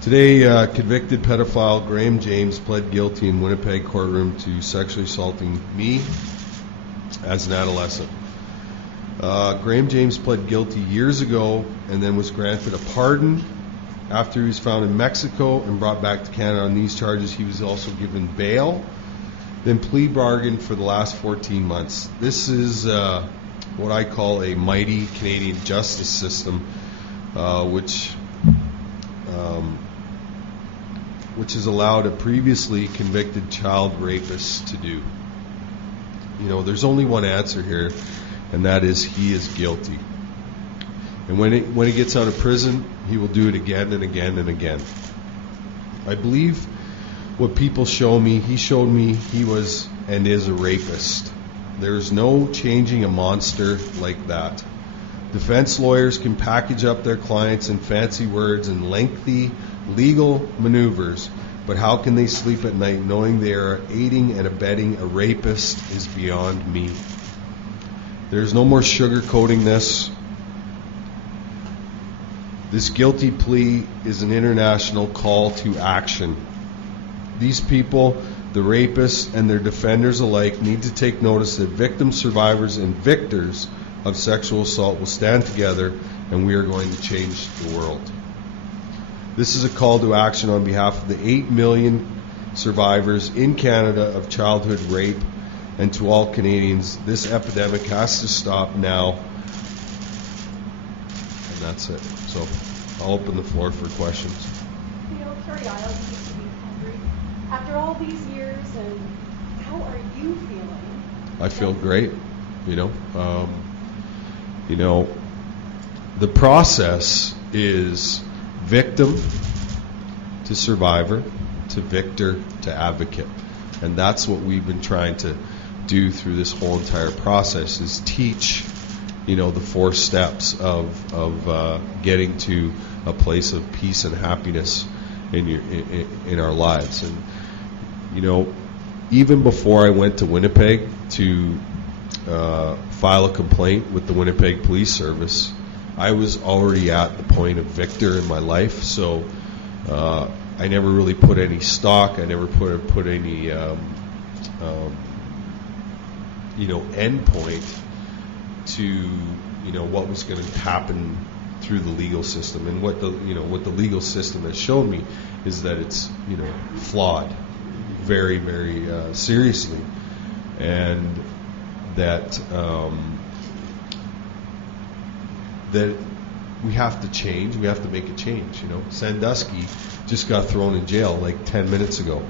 Today, convicted pedophile Graham James pled guilty in Winnipeg courtroom to sexually assaulting me as an adolescent. Graham James pled guilty years ago and then was granted a pardon after he was found in Mexico and brought back to Canada on these charges. He was also given bail, then plea bargained for the last 14 months. This is what I call a mighty Canadian justice system, which has allowed a previously convicted child rapist to do. You know, there's only one answer here, and that is he is guilty. And when he gets out of prison, he will do it again and again and again. I believe what people show me, he showed me he was and is a rapist. There's no changing a monster like that. Defense lawyers can package up their clients in fancy words and lengthy legal maneuvers, but how can they sleep at night knowing they are aiding and abetting a rapist is beyond me. There's no more sugarcoating this. This guilty plea is an international call to action. These people, the rapists and their defenders alike, need to take notice that victims, survivors, and victors of sexual assault will stand together, and we are going to change the world. This is a call to action on behalf of the 8 million survivors in Canada of childhood rape, and to all Canadians. This epidemic has to stop now. And that's it. So I'll open the floor for questions. You know, Kerry Isles used to be in Calgary. After all these years, and how are you feeling? I feel great. The process is victim to survivor to victor to advocate, and that's what we've been trying to do through this whole entire process, is teach the 4 steps of getting to a place of peace and happiness in our lives. And even before I went to Winnipeg to file a complaint with the Winnipeg Police Service, I was already at the point of victor in my life. So I never really put any stock. I never put any end point to what was going to happen through the legal system. And what the legal system has shown me is that it's flawed very, very seriously, and that that we have to change. We have to make a change. Sandusky just got thrown in jail like 10 minutes ago.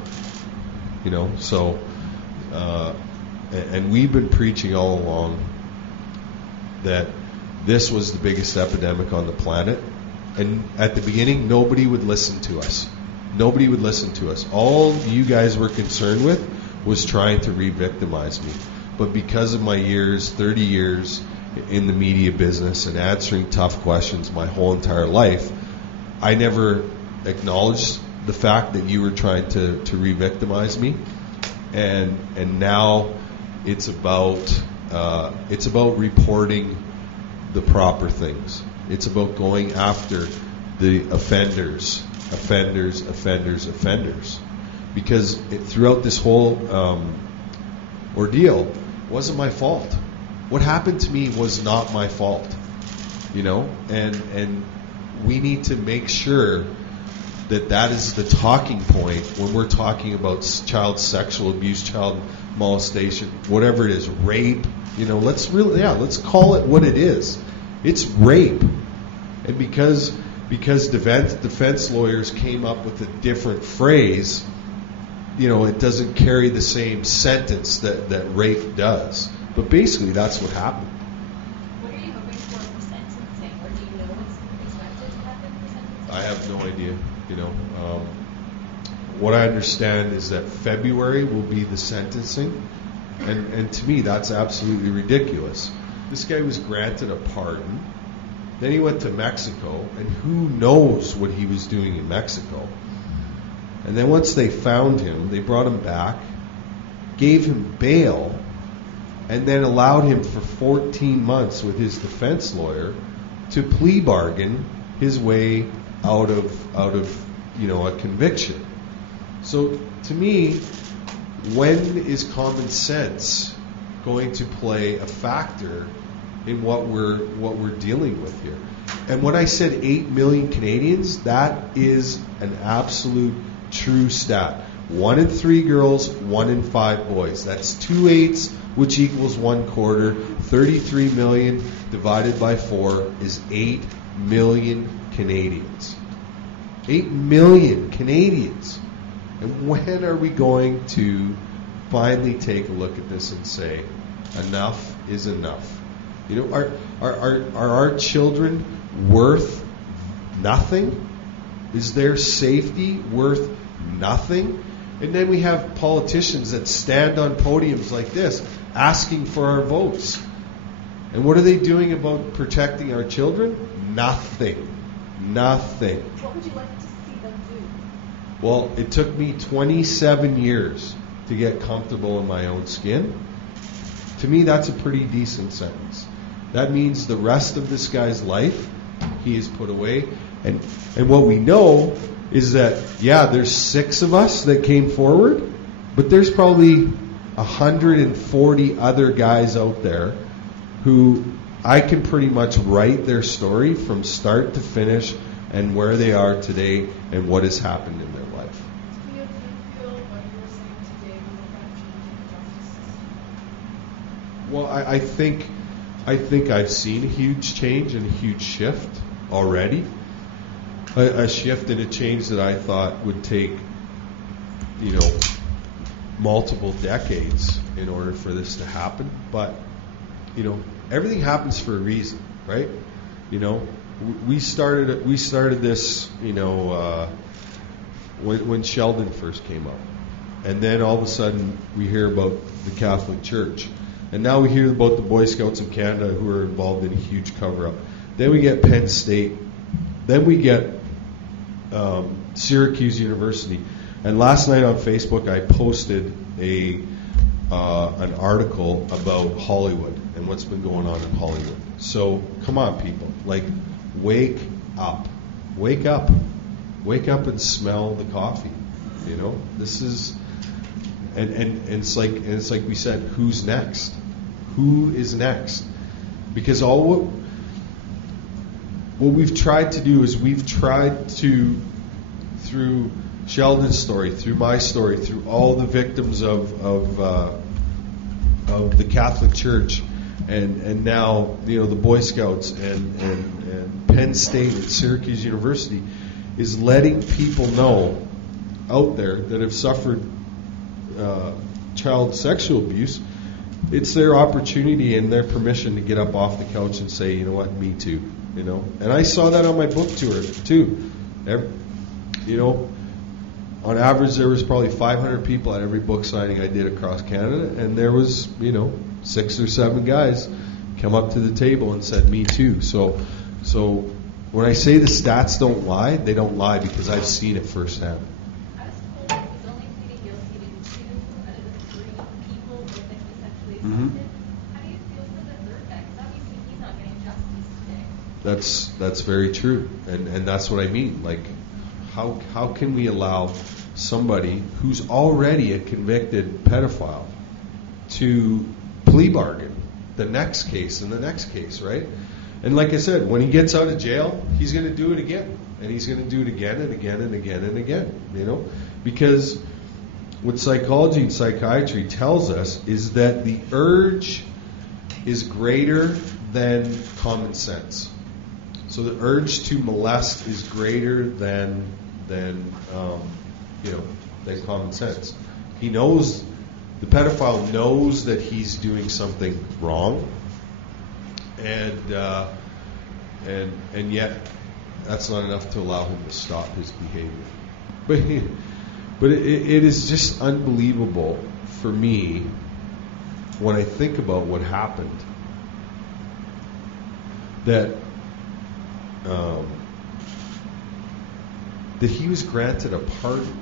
So and we've been preaching all along that this was the biggest epidemic on the planet. And at the beginning, nobody would listen to us. Nobody would listen to us. All you guys were concerned with was trying to re-victimize me. But because of my years, 30 years in the media business and answering tough questions my whole entire life, I never acknowledged the fact that you were trying to re-victimize me. And now it's about reporting the proper things. It's about going after the offenders. Because throughout this whole ordeal, it wasn't my fault. What happened to me was not my fault, and we need to make sure that is the talking point when we're talking about child sexual abuse, child molestation, whatever it is, rape. Let's call it what it is. It's rape. And because defense lawyers came up with a different phrase, it doesn't carry the same sentence that rape does. But basically, that's what happened. What are you hoping for sentencing, or do you know what's expected to happen for sentencing? I have no idea. What I understand is that February will be the sentencing, and to me, that's absolutely ridiculous. This guy was granted a pardon. Then he went to Mexico, and who knows what he was doing in Mexico. And then once they found him, they brought him back, gave him bail, and then allowed him for 14 months with his defense lawyer to plea bargain his way out of a conviction. So to me, when is common sense going to play a factor in what we're dealing with here? And when I said 8 million Canadians, that is an absolute true stat. 1 in 3 girls, 1 in 5 boys. That's 2 eighths, which equals 1/4. 33 million divided by 4 is 8 million Canadians. 8 million Canadians. And when are we going to finally take a look at this and say, enough is enough? Are our children worth nothing? Is their safety worth nothing? And then we have politicians that stand on podiums like this asking for our votes. And what are they doing about protecting our children? Nothing. Nothing. What would you like to see them do? Well, it took me 27 years to get comfortable in my own skin. To me, that's a pretty decent sentence. That means the rest of this guy's life, he is put away. And what we know is that, yeah, there's 6 of us that came forward, but there's probably 140 other guys out there who I can pretty much write their story from start to finish and where they are today and what has happened in their life. Do you feel what you're saying today will affect changing the justice system? Well, I think I've seen a huge change and a huge shift already. A shift and a change that I thought would take, multiple decades in order for this to happen. But, everything happens for a reason, right? We started this, when Sheldon first came up. And then all of a sudden we hear about the Catholic Church. And now we hear about the Boy Scouts of Canada who are involved in a huge cover-up. Then we get Penn State. Then we get Syracuse University. And last night on Facebook I posted an article about Hollywood and what's been going on in Hollywood. So come on, people, wake up, wake up and smell the coffee. This is, and it's like we said, who's next? Who is next? Because what we've tried to do is we've tried to, through Sheldon's story, through my story, through all the victims of the Catholic Church, and now the Boy Scouts and Penn State and Syracuse University, is letting people know out there that have suffered child sexual abuse. It's their opportunity and their permission to get up off the couch and say, you know what, me too. And I saw that on my book tour too. On average, there was probably 500 people at every book signing I did across Canada, and there was 6 or 7 guys come up to the table and said, me too. So when I say the stats don't lie, they don't lie because I've seen it firsthand. I was told he was only pleading guilty to 2 out of the 3 people with which he sexually assaulted. Mm-hmm. How do you feel for the third guy? Because obviously he's not getting justice today. That's very true, and that's what I mean. How can we allow somebody who's already a convicted pedophile to plea bargain the next case and the next case, right? And like I said, when he gets out of jail, he's going to do it again, and he's going to do it again and again and again and again. Because what psychology and psychiatry tells us is that the urge is greater than common sense. So the urge to molest is greater than common sense. He knows, the pedophile knows that he's doing something wrong, and yet that's not enough to allow him to stop his behavior. But it is just unbelievable for me when I think about what happened that he was granted a pardon.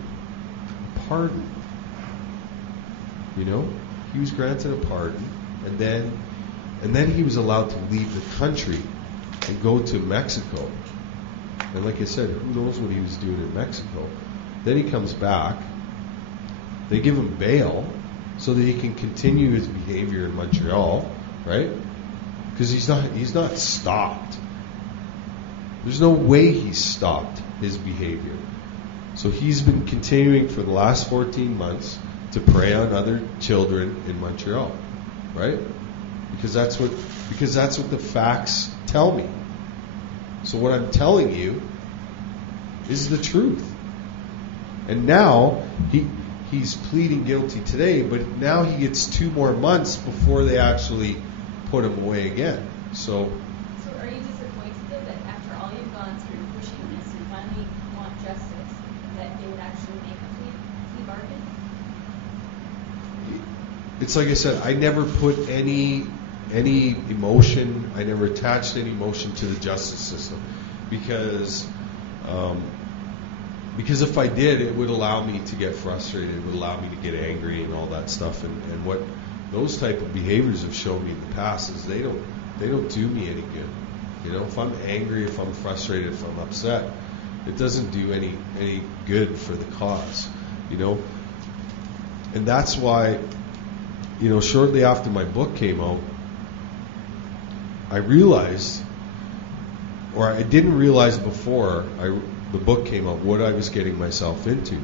He was granted a pardon, and then he was allowed to leave the country and go to Mexico And like I said, who knows what he was doing in Mexico. Then he comes back. They give him bail so that he can continue his behavior in Montreal, right? Because he's not stopped. There's no way he's stopped his behavior. So he's been continuing for the last 14 months to prey on other children in Montreal, right? Because that's what the facts tell me. So what I'm telling you is the truth. And now he's pleading guilty today, but now he gets 2 more months before they actually put him away again. So are you disappointed though that after all you've gone through pushing this and finally want justice, that they would actually make a plea bargain? It's like I said, I never put any emotion, I never attached any emotion to the justice system because if I did, it would allow me to get frustrated, it would allow me to get angry and all that stuff. And what those type of behaviors have shown me in the past is they don't do me any good. You know, if I'm angry, if I'm frustrated, if I'm upset, it doesn't do any good for the cause. You know, and that's why, you know, shortly after my book came out, I realized, or I didn't realize before the book came out, what I was getting myself into.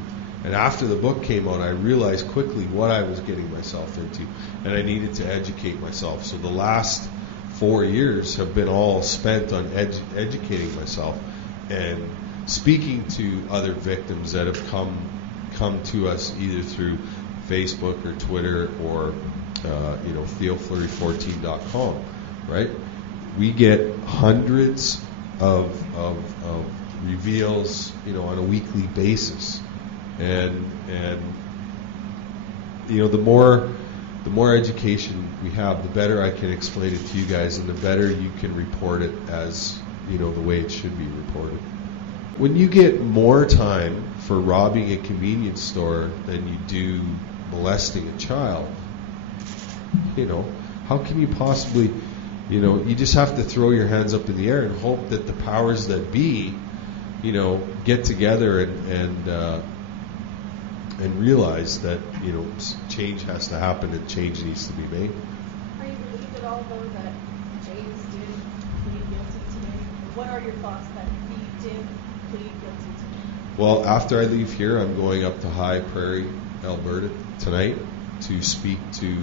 And after the book came out, I realized quickly what I was getting myself into, and I needed to educate myself. So the last 4 years have been all spent on educating myself and speaking to other victims that have come to us either through Facebook or Twitter or TheoFleury14.com, right? We get hundreds of reveals, you know, on a weekly basis, and you know, the more education we have, the better I can explain it to you guys, and the better you can report it as, you know, the way it should be reported. When you get more time for robbing a convenience store than you do molesting a child, you know, how can you possibly, you know, you just have to throw your hands up in the air and hope that the powers that be, you know, get together and realize that, you know, change has to happen and change needs to be made. Are you relieved at all, though, that James did plead guilty today? What are your thoughts that he did plead guilty today? Well, after I leave here, I'm going up to High Prairie, Alberta tonight to speak to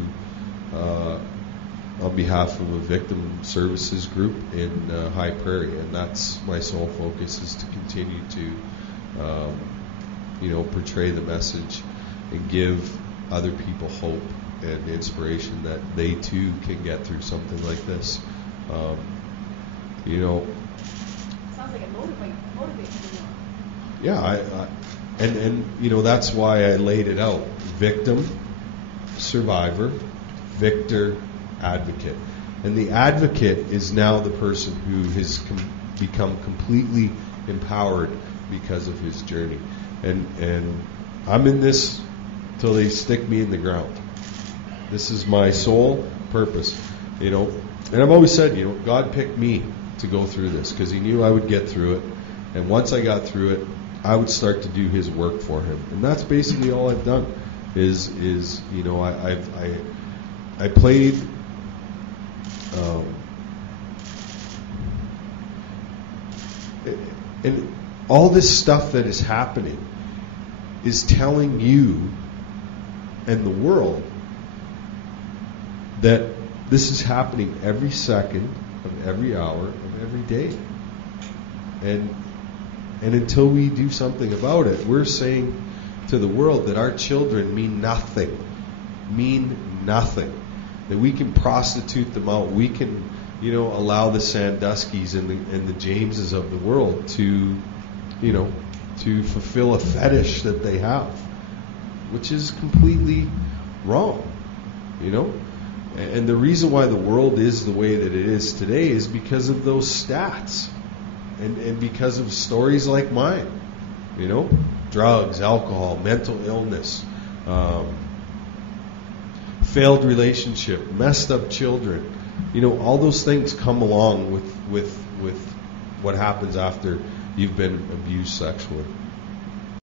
on behalf of a victim services group in High Prairie, and that's my sole focus, is to continue to portray the message and give other people hope and inspiration that they too can get through something like this. Sounds like it motivates you. Yeah, and that's why I laid it out: victim, survivor, victor, advocate. And the advocate is now the person who has become completely empowered because of his journey. And I'm in this till they stick me in the ground. This is my sole purpose, And I've always said, God picked me to go through this because He knew I would get through it. And once I got through it, I would start to do His work for Him. And that's basically all I've done. I played. And all this stuff that is happening is telling you and the world that this is happening every second of every hour of every day. And until we do something about it, we're saying to the world that our children mean nothing. That we can prostitute them out. We can, allow the Sandusky's and the Jameses of the world to fulfill a fetish that they have, which is completely wrong, And the reason why the world is the way that it is today is because of those stats, and because of stories like mine, drugs, alcohol, mental illness, failed relationship, messed up children. All those things come along with what happens after you've been abused sexually.